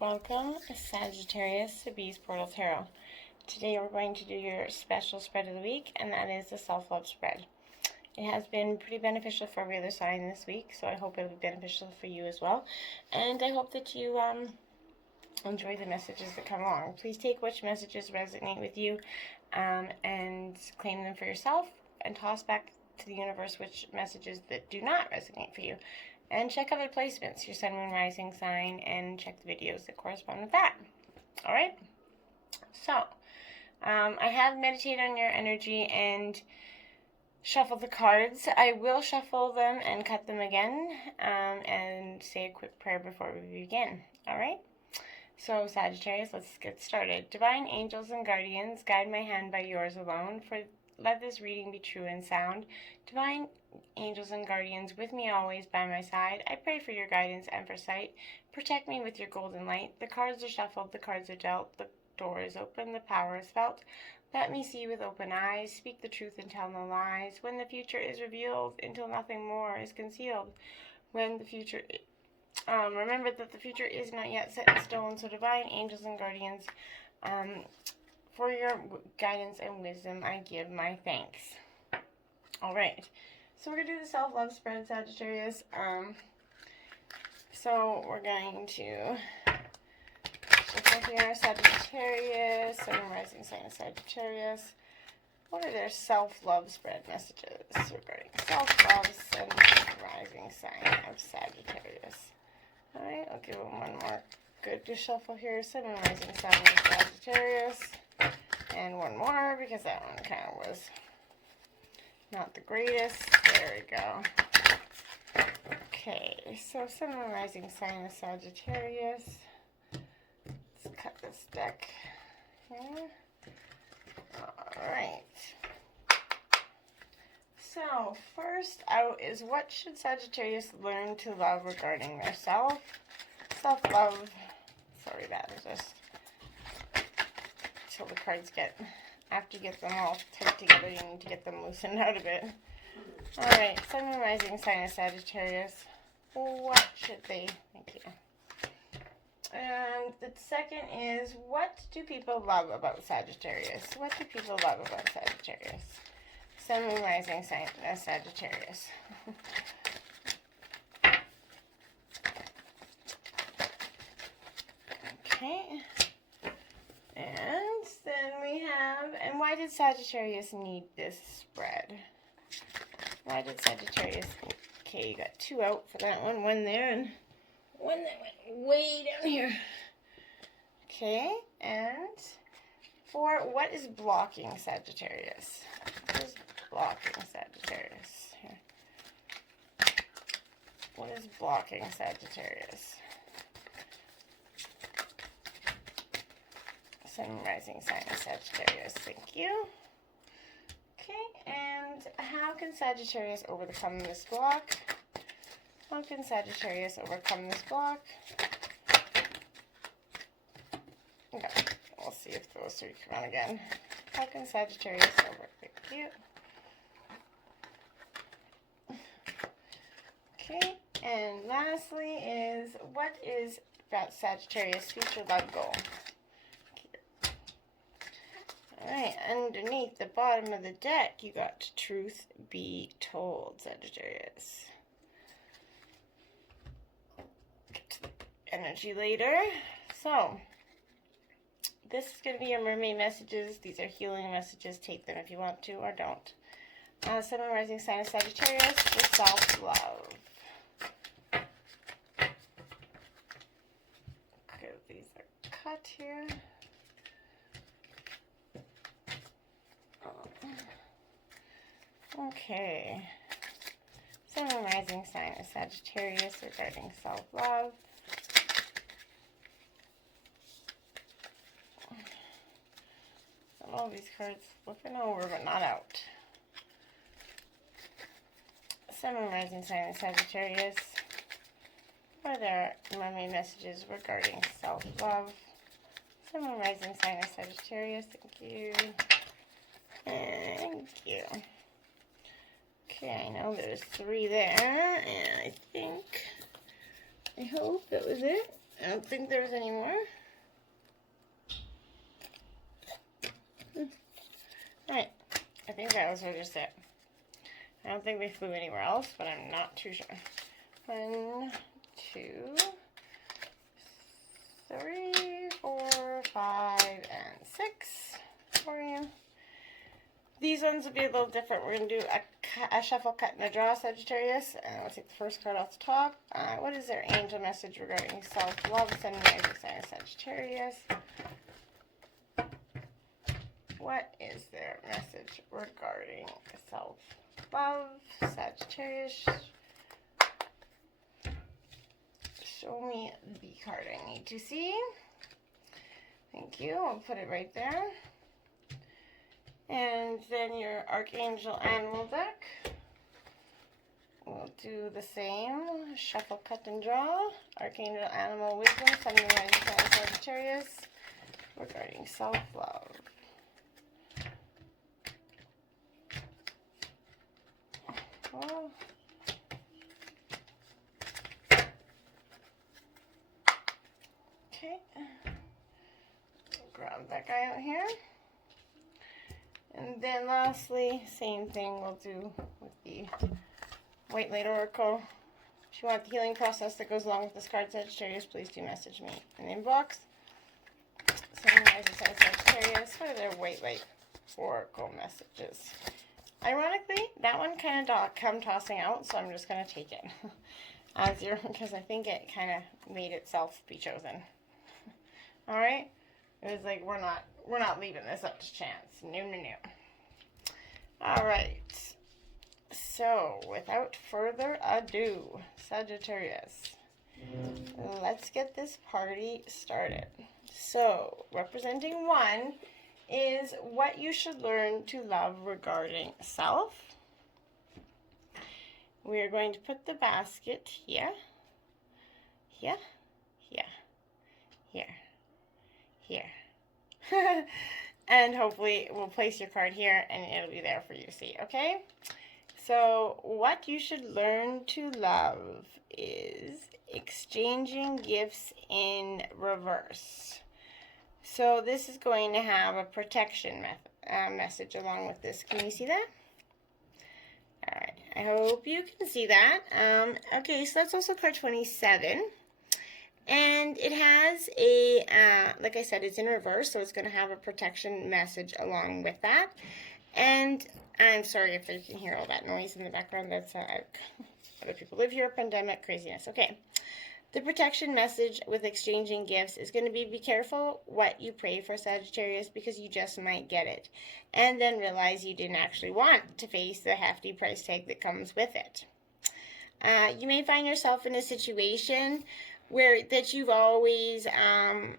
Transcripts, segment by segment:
Welcome, Sagittarius to Bees Portal Tarot. Today we're going to do your special spread of the week, and that is the self-love spread. It has been pretty beneficial for every other sign this week, so I hope it'll be beneficial for you as well. And I hope that you enjoy the messages that come along. Please take which messages resonate with you and claim them for yourself, and toss back to the universe which messages that do not resonate for you. And check other placements, your sun, moon, rising sign, and check the videos that correspond with that. Alright? So, I have meditated on your energy and shuffled the cards. I will shuffle them and cut them again, and say a quick prayer before we begin. Alright? So, Sagittarius, let's get started. Divine angels and guardians, guide my hand by yours alone, for let this reading be true and sound. Divine angels and guardians, with me always by my side, I pray for your guidance and for sight. Protect me with your golden light. The cards are shuffled, the cards are dealt, the door is open, the power is felt. Let me see with open eyes, speak the truth and tell no lies. When the future is revealed, until nothing more is concealed. When the future remember that the future is not yet set in stone. So divine angels and guardians, for your guidance and wisdom, I give my thanks. Alright, so we're going to do the self-love spread, Sagittarius. So we're going to shuffle here, Sagittarius, Sun, rising sign of Sagittarius. What are their self-love spread messages regarding self-love and rising sign of Sagittarius? Alright, I'll give them one more good to shuffle here. Sun, rising sign of Sagittarius. And one more, because that one kind of was not the greatest. There we go. Okay, so Sun, rising sign of Sagittarius. Let's cut this deck here. Alright. So, first out is, what should Sagittarius learn to love regarding their self? Self-love. Sorry, that was just till the cards get, after you get them all tight together, you need to get them loosened out a bit. Alright, Sun, rising sign of Sagittarius. What should they, thank you. And the second is, what do people love about Sagittarius? What do people love about Sagittarius? Sun, rising sign of Sagittarius. Okay. And then we have, and why did Sagittarius need this spread? Why did Sagittarius, okay, you got two out for that one, one there, and one that went way down here. Okay, and for what is blocking Sagittarius? What is blocking Sagittarius? Here. What is blocking Sagittarius? Sun, rising sign of Sagittarius. Thank you. Okay, and how can Sagittarius overcome this block? How can Sagittarius overcome this block? Okay, we'll see if those three come out again. How can Sagittarius overcome? Thank you. Okay, and lastly is, what is Sagittarius' future love goal? Alright, underneath the bottom of the deck, you got truth be told, Sagittarius. Get to the energy later. So, this is going to be your mermaid messages. These are healing messages. Take them if you want to, or don't. Sun, rising sign of Sagittarius for self-love. Okay, these are cut here. Okay, Sun, rising sign of Sagittarius regarding self-love. All these cards flipping over, but not out. Sun, rising sign of Sagittarius. What are their mermaid messages regarding self-love? Sun, rising sign of Sagittarius. Thank you. Thank you. Okay, I know there's three there, and I hope that was it. I don't think there's any more. Alright, I think that was just it. I don't think they flew anywhere else, but I'm not too sure. 1, 2, 3, 4, 5, and 6 for you. These ones will be a little different. We're going to do a shuffle, cut, and a draw, Sagittarius. And we'll take the first card off the top. What is their angel message regarding self-love? Sun, rising sign, Sagittarius. What is their message regarding self-love, Sagittarius? Show me the card I need to see. Thank you. I'll put it right there. And then your Archangel Animal deck. We'll do the same. Shuffle, cut, and draw. Archangel Animal Wisdom, Sun, Moon, Rising Sign, Sagittarius. Regarding self-love. Oh. Okay. Grab that guy out here. And then lastly, same thing we'll do with the White Light Oracle. If you want the healing process that goes along with this card, Sagittarius, please do message me in the inbox. Sun, rising sign, Sagittarius. What are their White Light Oracle messages? Ironically, that one kind of come tossing out, so I'm just going to take it as your, because I think it kind of made itself be chosen. All right, it was like we're not leaving this up to chance. No. All right. So without further ado, Sagittarius, let's get this party started. So representing 1 is what you should learn to love regarding self. We are going to put the basket here, here, and hopefully we'll place your card here and it'll be there for you to see, okay? So what you should learn to love is exchanging gifts in reverse. So this is going to have a protection message along with this. Can you see that? All right, I hope you can see that. Okay, so that's also card 27. And it has a, like I said, it's in reverse, so it's going to have a protection message along with that. And I'm sorry if you can hear all that noise in the background. That's other people live here, pandemic, craziness. Okay. The protection message with exchanging gifts is going to be careful what you pray for, Sagittarius, because you just might get it. And then realize you didn't actually want to face the hefty price tag that comes with it. You may find yourself in a situation where that you always have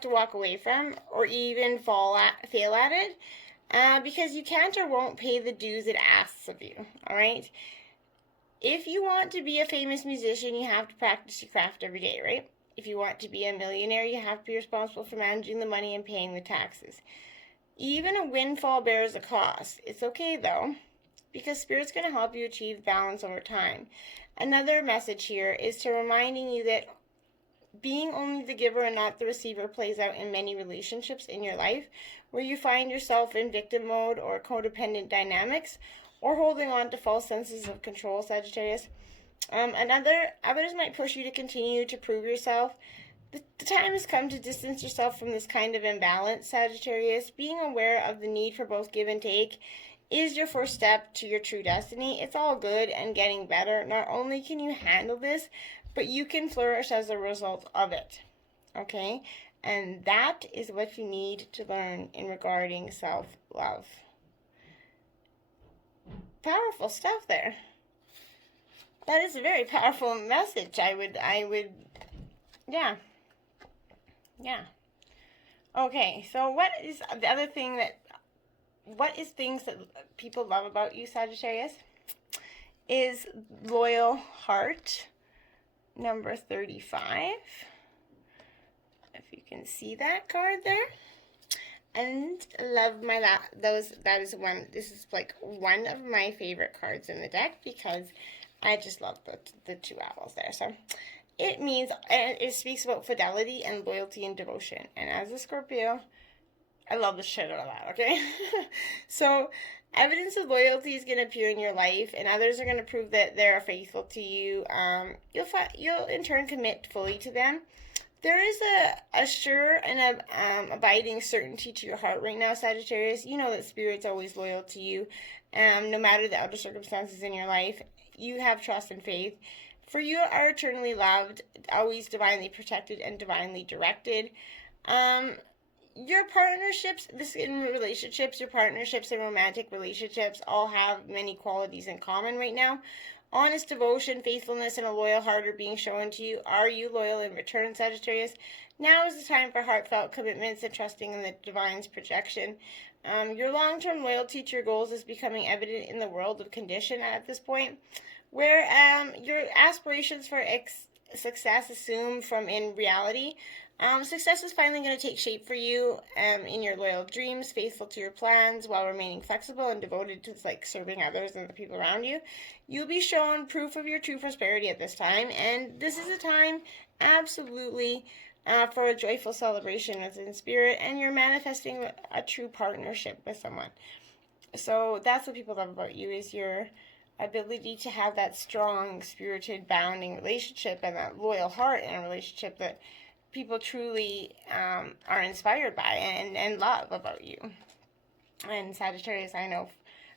to walk away from, or even fail at it, because you can't or won't pay the dues it asks of you. All right. If you want to be a famous musician, you have to practice your craft every day, right? If you want to be a millionaire, you have to be responsible for managing the money and paying the taxes. Even a windfall bears a cost. It's okay, though, because Spirit's going to help you achieve balance over time. Another message here is to reminding you that being only the giver and not the receiver plays out in many relationships in your life, where you find yourself in victim mode or codependent dynamics, or holding on to false senses of control, Sagittarius. Others might push you to continue to prove yourself. The time has come to distance yourself from this kind of imbalance, Sagittarius. Being aware of the need for both give and take is your first step to your true destiny. It's all good and getting better. Not only can you handle this, but you can flourish as a result of it. Okay? And that is what you need to learn in regarding self-love. Powerful stuff there. That is a very powerful message. I would, yeah. Okay, so what is the other thing what is things that people love about you, Sagittarius? Is loyal heart, number 35. If you can see that card there. And love this is like one of my favorite cards in the deck, because I just love the two apples there. So it means, and it speaks about fidelity and loyalty and devotion. And as a Scorpio, I love the shit out of that, okay? So evidence of loyalty is going to appear in your life, and others are going to prove that they're faithful to you. You'll in turn commit fully to them. There is a sure and abiding certainty to your heart right now, Sagittarius. You know that Spirit's always loyal to you, no matter the outer circumstances in your life. You have trust and faith. For you are eternally loved, always divinely protected, and divinely directed. Your partnerships, your partnerships and romantic relationships all have many qualities in common right now. Honest devotion, faithfulness, and a loyal heart are being shown to you. Are you loyal in return, Sagittarius? Now is the time for heartfelt commitments and trusting in the divine's projection. Your long-term loyalty to your goals is becoming evident in the world of condition at this point, where your aspirations for success assume from in reality. Success is finally going to take shape for you in your loyal dreams, faithful to your plans while remaining flexible and devoted to serving others and the people around you. You'll be shown proof of your true prosperity at this time, and this is a time absolutely for a joyful celebration within spirit, and you're manifesting a true partnership with someone. So that's what people love about you, is your ability to have that strong, spirited, bounding relationship and that loyal heart in a relationship that people truly are inspired by and love about you. And Sagittarius, I know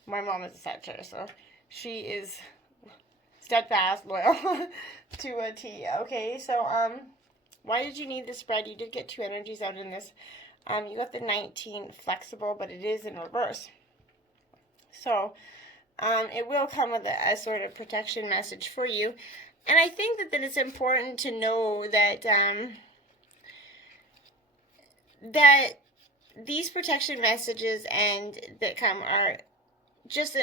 my mom is a Sagittarius, so she is steadfast, loyal to a T. Okay, so why did you need this spread? You did get two energies out in this. You got the 19 flexible, but it is in reverse. So it will come with a sort of protection message for you. And I think that it's important to know that that these protection messages and that come are just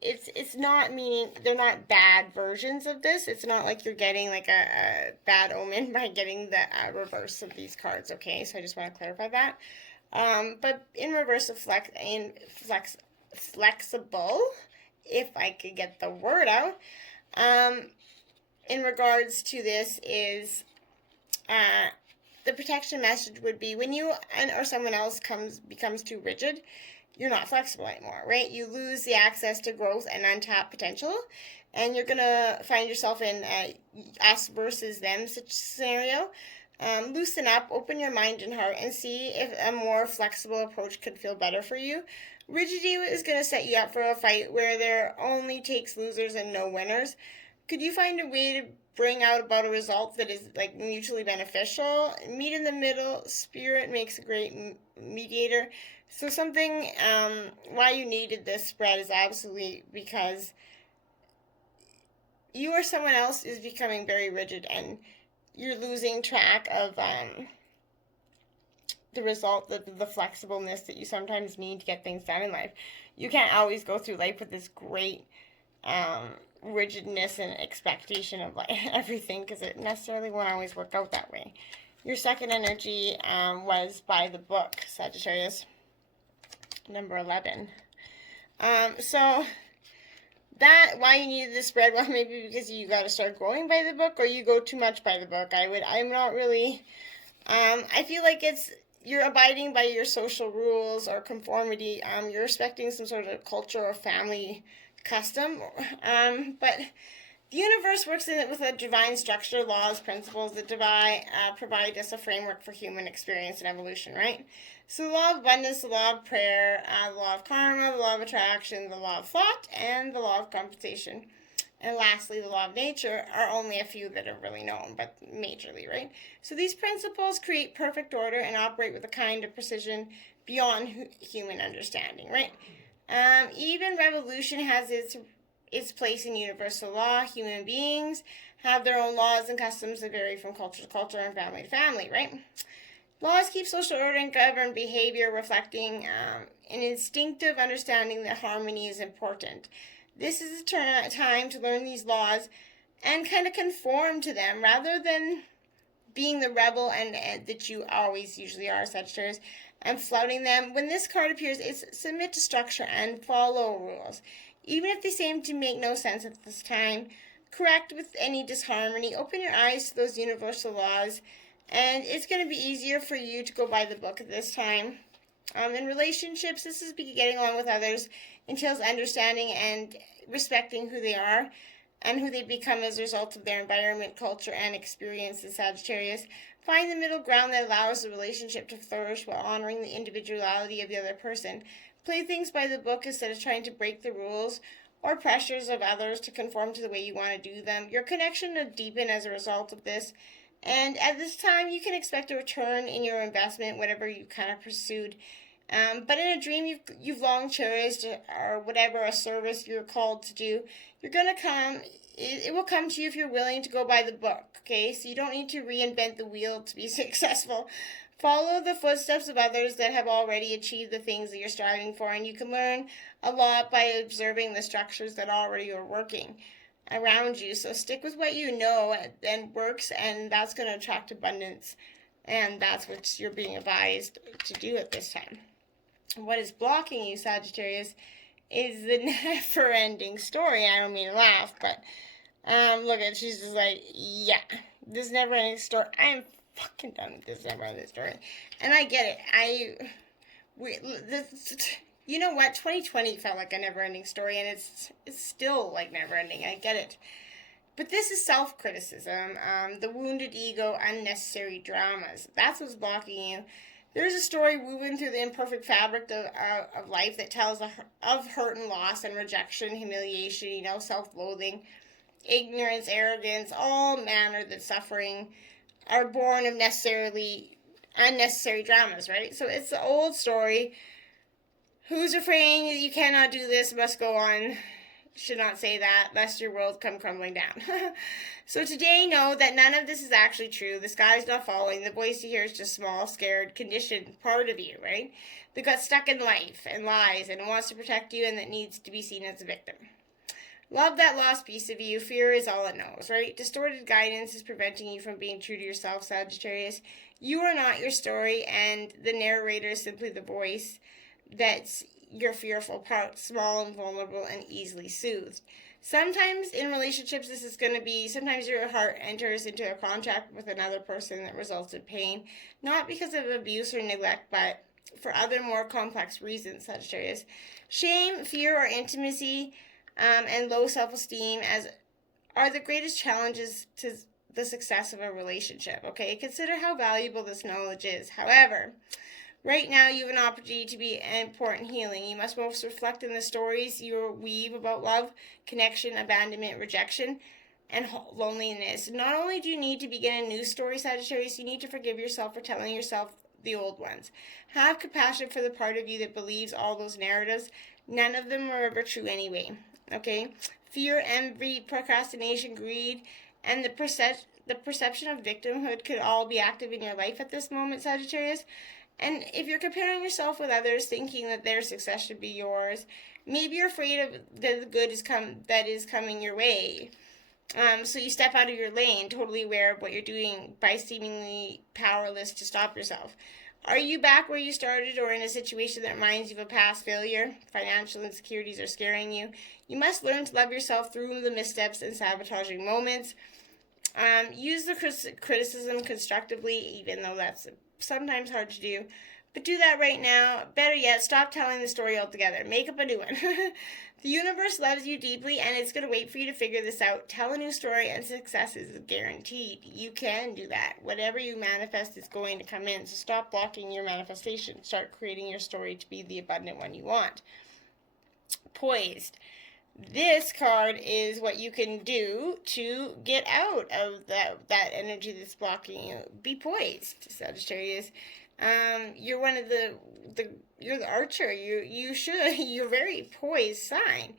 it's not meaning, they're not bad versions of this. It's not like you're getting like a bad omen by getting the reverse of these cards, okay? So I just want to clarify that. But in reverse of flexible, if I could get the word out, in regards to this is the protection message would be when you or someone else becomes too rigid, you're not flexible anymore, right? You lose the access to growth and untapped potential, and you're going to find yourself in us versus them scenario. Loosen up, open your mind and heart, and see if a more flexible approach could feel better for you. Rigidity is going to set you up for a fight where there only takes losers and no winners. Could you find a way to bring out about a result that is mutually beneficial? Meet in the middle. Spirit makes a great mediator. So something, why you needed this spread is absolutely because you or someone else is becoming very rigid and you're losing track of the result, the flexibleness that you sometimes need to get things done in life. You can't always go through life with this great rigidness and expectation of everything, because it necessarily won't always work out that way. Your second energy was by the book, Sagittarius, number 11. So that, why you needed this spread, well, maybe because you got to start going by the book, or you go too much by the book. I'm not really, I feel like you're abiding by your social rules or conformity. You're respecting some sort of culture or family custom, but the universe works in it with a divine structure, laws, principles that provide us a framework for human experience and evolution, right? So the law of abundance, the law of prayer, the law of karma, the law of attraction, the law of thought, and the law of compensation. And lastly, the law of nature are only a few that are really known, but majorly, right? So these principles create perfect order and operate with a kind of precision beyond human understanding, right? Even revolution has its place in universal law. Human beings have their own laws and customs that vary from culture to culture and family to family, right? Laws keep social order and govern behavior, reflecting an instinctive understanding that harmony is important. This is a time to learn these laws and kind of conform to them rather than being the rebel and that you always usually are, Sagittarius, and flouting them. When this card appears, it's submit to structure and follow rules. even if they seem to make no sense at this time. Correct with any disharmony. Open your eyes to those universal laws, and it's going to be easier for you to go by the book at this time. In relationships, this is getting along with others, entails understanding and respecting who they are and who they become as a result of their environment, culture, and experience in Sagittarius. Find the middle ground that allows the relationship to flourish while honoring the individuality of the other person. Play things by the book instead of trying to break the rules or pressures of others to conform to the way you want to do them. Your connection will deepen as a result of this. And at this time, you can expect a return in your investment, whatever you kind of pursued. But in a dream you've long cherished, or whatever, a service you're called to do, you're going to come. It will come to you if you're willing to go by the book, okay? So you don't need to reinvent the wheel to be successful. Follow the footsteps of others that have already achieved the things that you're striving for, and you can learn a lot by observing the structures that already are working around you. So stick with what you know and works, and that's going to attract abundance, and that's what you're being advised to do at this time. What is blocking you, Sagittarius, is the never-ending story. I don't mean to laugh, but look at, she's just like, yeah, this never-ending story. I'm fucking done with this never-ending story, and I get it. You know what? 2020 felt like a never-ending story, and it's still like never-ending. I get it. But this is self-criticism, the wounded ego, unnecessary dramas. That's what's blocking you. There's a story woven through the imperfect fabric of life that tells of hurt and loss and rejection, humiliation, self-loathing, ignorance, arrogance, all manner that suffering are born of unnecessary dramas, right? So it's the old story. Who's afraid you cannot do this must go on. Should not say that, lest your world come crumbling down. So today, know that none of this is actually true. The sky is not falling. The voice you hear is just small, scared, conditioned part of you, right? That got stuck in life and lies and wants to protect you and that needs to be seen as a victim. Love that lost piece of you. Fear is all it knows, right? Distorted guidance is preventing you from being true to yourself, Sagittarius. You are not your story, and the narrator is simply the voice that's your fearful part, small and vulnerable and easily soothed. Sometimes in relationships, this is going to be, sometimes your heart enters into a contract with another person that results in pain, not because of abuse or neglect, but for other more complex reasons, Sagittarius. Shame, fear, or intimacy, and low self-esteem are the greatest challenges to the success of a relationship, okay? Consider how valuable this knowledge is. However, right now, you have an opportunity to be an important healing. You must most reflect in the stories you weave about love, connection, abandonment, rejection, and loneliness. Not only do you need to begin a new story, Sagittarius, you need to forgive yourself for telling yourself the old ones. Have compassion for the part of you that believes all those narratives. None of them were ever true anyway, okay? Fear, envy, procrastination, greed, and the perception of victimhood could all be active in your life at this moment, Sagittarius. And if you're comparing yourself with others, thinking that their success should be yours, maybe you're afraid of the good that is coming your way. So you step out of your lane, totally aware of what you're doing by seemingly powerless to stop yourself. Are you back where you started or in a situation that reminds you of a past failure? Financial insecurities are scaring you. You must learn to love yourself through the missteps and sabotaging moments. Use the criticism constructively, even though that's sometimes hard to do. But do that right now. Better yet, stop telling the story altogether. Make up a new one. The universe loves you deeply, and it's going to wait for you to figure this out. Tell a new story, and success is guaranteed. You can do that. Whatever you manifest is going to come in. So stop blocking your manifestation. Start creating your story to be the abundant one you want. Poised. This card is what you can do to get out of that energy that's blocking you. Be poised, Sagittarius. You're one of you're the archer. You're a very poised sign.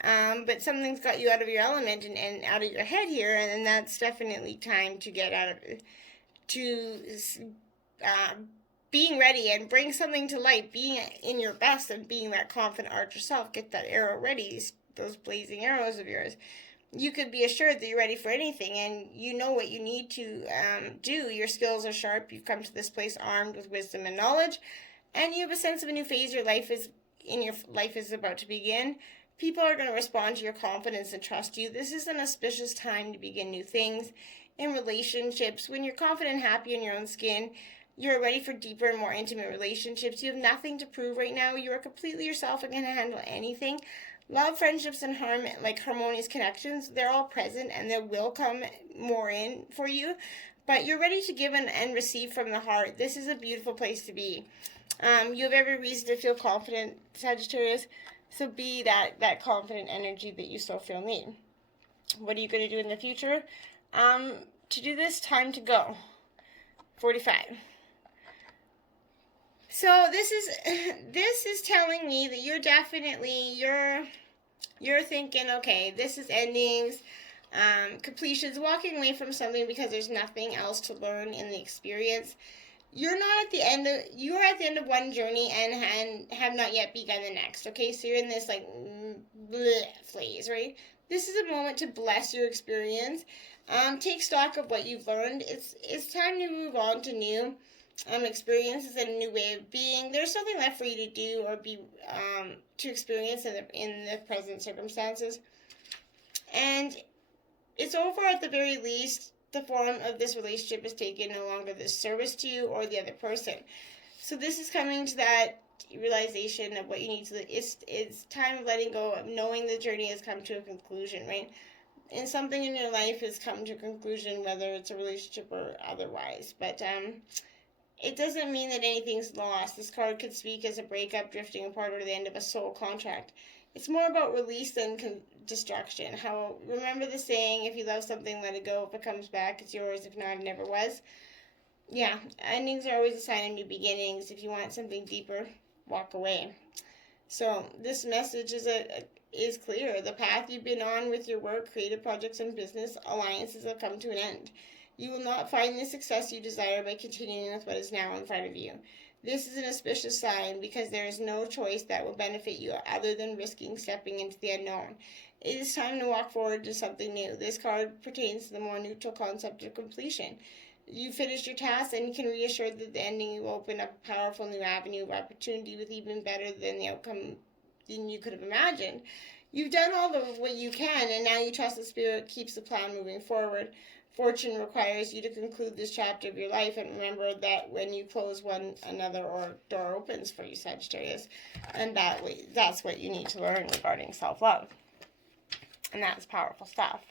But something's got you out of your element and out of your head here, and that's definitely time to get out of it. Being ready and bring something to light, being in your best and being that confident archer self. Get that arrow ready, those blazing arrows of yours. You could be assured that you're ready for anything, and you know what you need to do. Your skills are sharp. You've come to this place armed with wisdom and knowledge, and you have a sense of a new phase your life is about to begin. People are going to respond to your confidence and trust you. This is an auspicious time to begin new things in relationships. When you're confident and happy in your own skin, you're ready for deeper and more intimate relationships. You have nothing to prove right now. You are completely yourself and can handle anything. Love, friendships, and harmonious connections, they're all present and they will come more in for you. But you're ready to give and receive from the heart. This is a beautiful place to be. You have every reason to feel confident, Sagittarius. So be that confident energy that you so feel need. What are you going to do in the future? To do this, time to go. 45. So this is telling me that you're definitely, you're thinking, okay, this is endings, completions, walking away from something because there's nothing else to learn in the experience. You're at the end of one journey and have not yet begun the next, okay? So you're in this like phase, right? This is a moment to bless your experience. Take stock of what you've learned. It's time to move on to new experiences and a new way of being. There's something left for you to do or be to experience in the present circumstances. And it's over at the very least. The form of this relationship is taken no longer the service to you or the other person. So this is coming to that realization of what you need to. It's time of letting go, of knowing the journey has come to a conclusion, right? And something in your life has come to a conclusion, whether it's a relationship or otherwise. But it doesn't mean that anything's lost. This card could speak as a breakup, drifting apart, or the end of a soul contract. It's more about release than destruction. Remember the saying, if you love something, let it go. If it comes back, it's yours. If not, it never was. Yeah, endings are always a sign of new beginnings. If you want something deeper, walk away. So this message is clear. The path you've been on with your work, creative projects, and business alliances have come to an end. You will not find the success you desire by continuing with what is now in front of you. This is an auspicious sign because there is no choice that will benefit you other than risking stepping into the unknown. It is time to walk forward to something new. This card pertains to the more neutral concept of completion. You finished your task and you can reassure that the ending will open up a powerful new avenue of opportunity with even better than the outcome than you could have imagined. You've done all of what you can, and now you trust the spirit keeps the plan moving forward. Fortune requires you to conclude this chapter of your life, and remember that when you close one, another door opens for you, Sagittarius. And that's what you need to learn regarding self-love. And that's powerful stuff.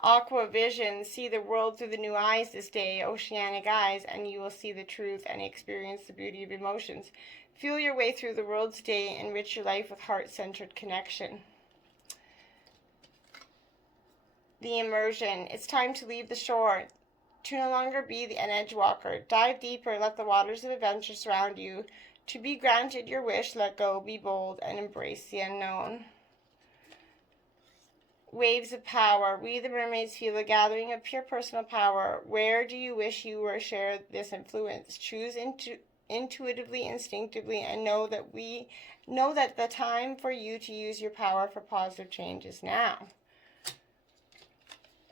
Aqua vision, see the world through the new eyes this day, oceanic eyes, and you will see the truth and experience the beauty of emotions. Feel your way through the world today, enrich your life with heart-centered connection. The immersion. It's time to leave the shore, to no longer be an edge walker. Dive deeper, let the waters of adventure surround you. To be granted your wish, let go, be bold, and embrace the unknown. Waves of power. We, the mermaids, feel a gathering of pure personal power. Where do you wish you were share this influence? Choose intuitively, instinctively, and know that the time for you to use your power for positive change is now.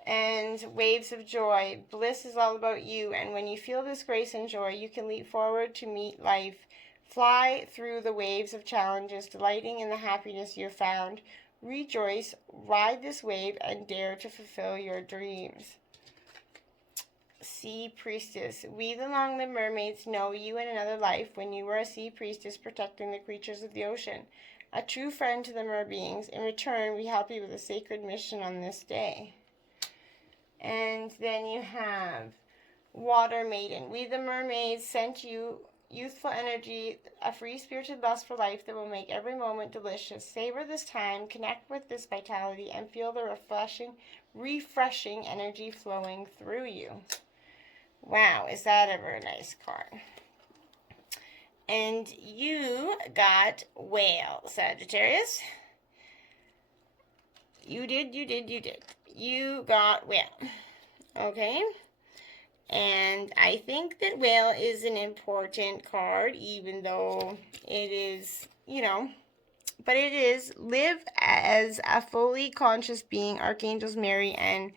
And waves of joy. Bliss is all about you, and when you feel this grace and joy, you can leap forward to meet life. Fly through the waves of challenges, delighting in the happiness you have found. Rejoice, ride this wave, and dare to fulfill your dreams. Sea priestess. We, the long-lived mermaids, know you in another life when you were a sea priestess protecting the creatures of the ocean. A true friend to the merbeings. In return, we help you with a sacred mission on this day. And then you have Water Maiden. We, the mermaids, sent you youthful energy, a free-spirited lust for life that will make every moment delicious. Savor this time, connect with this vitality, and feel the refreshing energy flowing through you. Wow, is that ever a nice card? And you got Whale, Sagittarius. You did. You got Whale. Okay? And I think that Whale is an important card, even though it is, but it is live as a fully conscious being, Archangels Mary and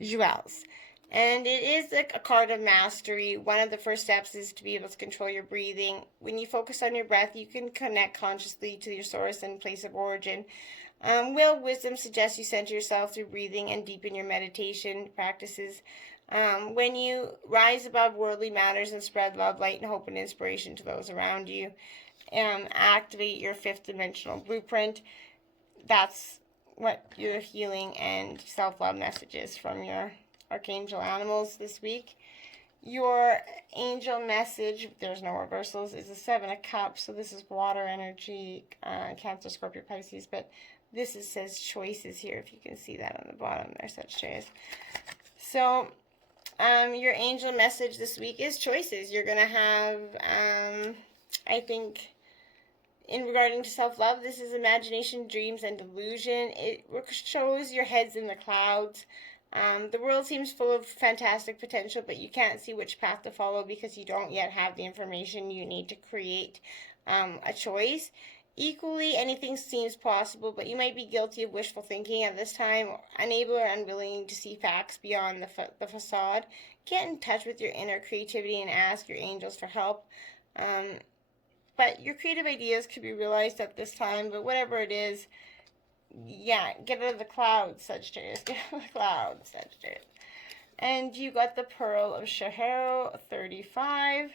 Jewels. And it is a card of mastery. One of the first steps is to be able to control your breathing. When you focus on your breath, you can connect consciously to your source and place of origin. Will wisdom suggests you center yourself through breathing and deepen your meditation practices. When you rise above worldly matters and spread love, light, and hope and inspiration to those around you, activate your fifth dimensional blueprint. That's what your healing and self-love messages from your archangel animals this week. Your angel message, there's no reversals, is the Seven of Cups. So this is water energy, Cancer, Scorpio, Pisces. But this says choices here, if you can see that on the bottom there, Sagittarius. So your angel message this week is choices. You're going to have, I think, in regarding to self-love, this is imagination, dreams, and delusion. It shows your head's in the clouds. The world seems full of fantastic potential, but you can't see which path to follow because you don't yet have the information you need to create a choice. Equally, anything seems possible, but you might be guilty of wishful thinking at this time, unable or unwilling to see facts beyond the facade. Get in touch with your inner creativity and ask your angels for help. But your creative ideas could be realized at this time, but whatever it is, yeah, get out of the clouds, Sagittarius. Get out of the clouds, Sagittarius. And you got the Pearl of Shaharo, 35.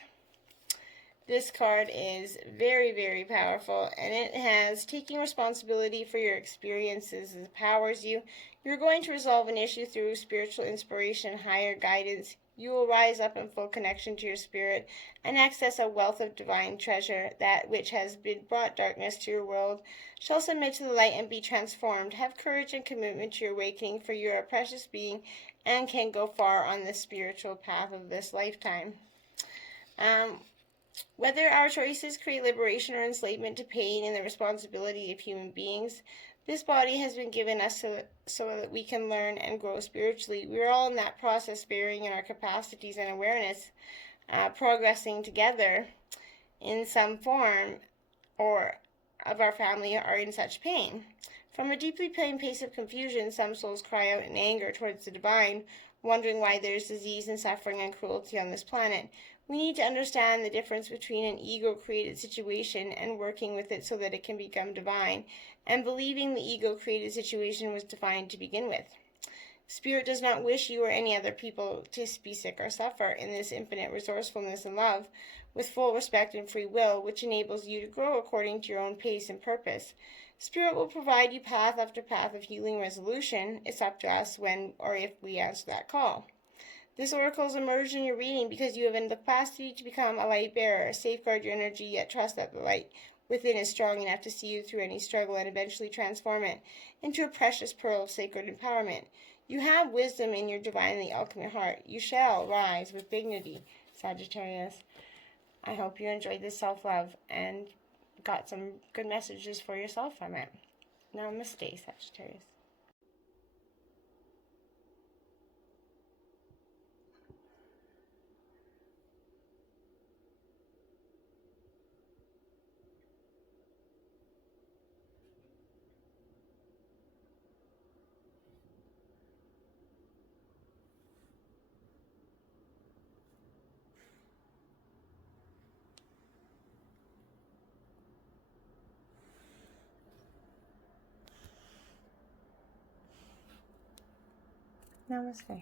This card is very, very powerful, and it has taking responsibility for your experiences empowers you. You're going to resolve an issue through spiritual inspiration, higher guidance. You will rise up in full connection to your spirit and access a wealth of divine treasure. That which has been brought darkness to your world shall submit to the light and be transformed. Have courage and commitment to your awakening, for you are a precious being and can go far on the spiritual path of this lifetime. Whether our choices create liberation or enslavement to pain and the responsibility of human beings, this body has been given us so that we can learn and grow spiritually. We are all in that process, varying in our capacities and awareness, progressing together in some form or of our family are in such pain. From a deeply plain place of confusion, some souls cry out in anger towards the divine, wondering why there is disease and suffering and cruelty on this planet. We need to understand the difference between an ego-created situation and working with it so that it can become divine, and believing the ego-created situation was divine to begin with. Spirit does not wish you or any other people to be sick or suffer. In this infinite resourcefulness and love, with full respect and free will, which enables you to grow according to your own pace and purpose. Spirit will provide you path after path of healing resolution. It's up to us when or if we answer that call. This oracle is emerged in your reading because you have the capacity to become a light bearer. Safeguard your energy, yet trust that the light within is strong enough to see you through any struggle and eventually transform it into a precious pearl of sacred empowerment. You have wisdom in your divinely alchemy heart. You shall rise with dignity, Sagittarius. I hope you enjoyed this self-love and got some good messages for yourself from it. Namaste, Sagittarius. Namaste.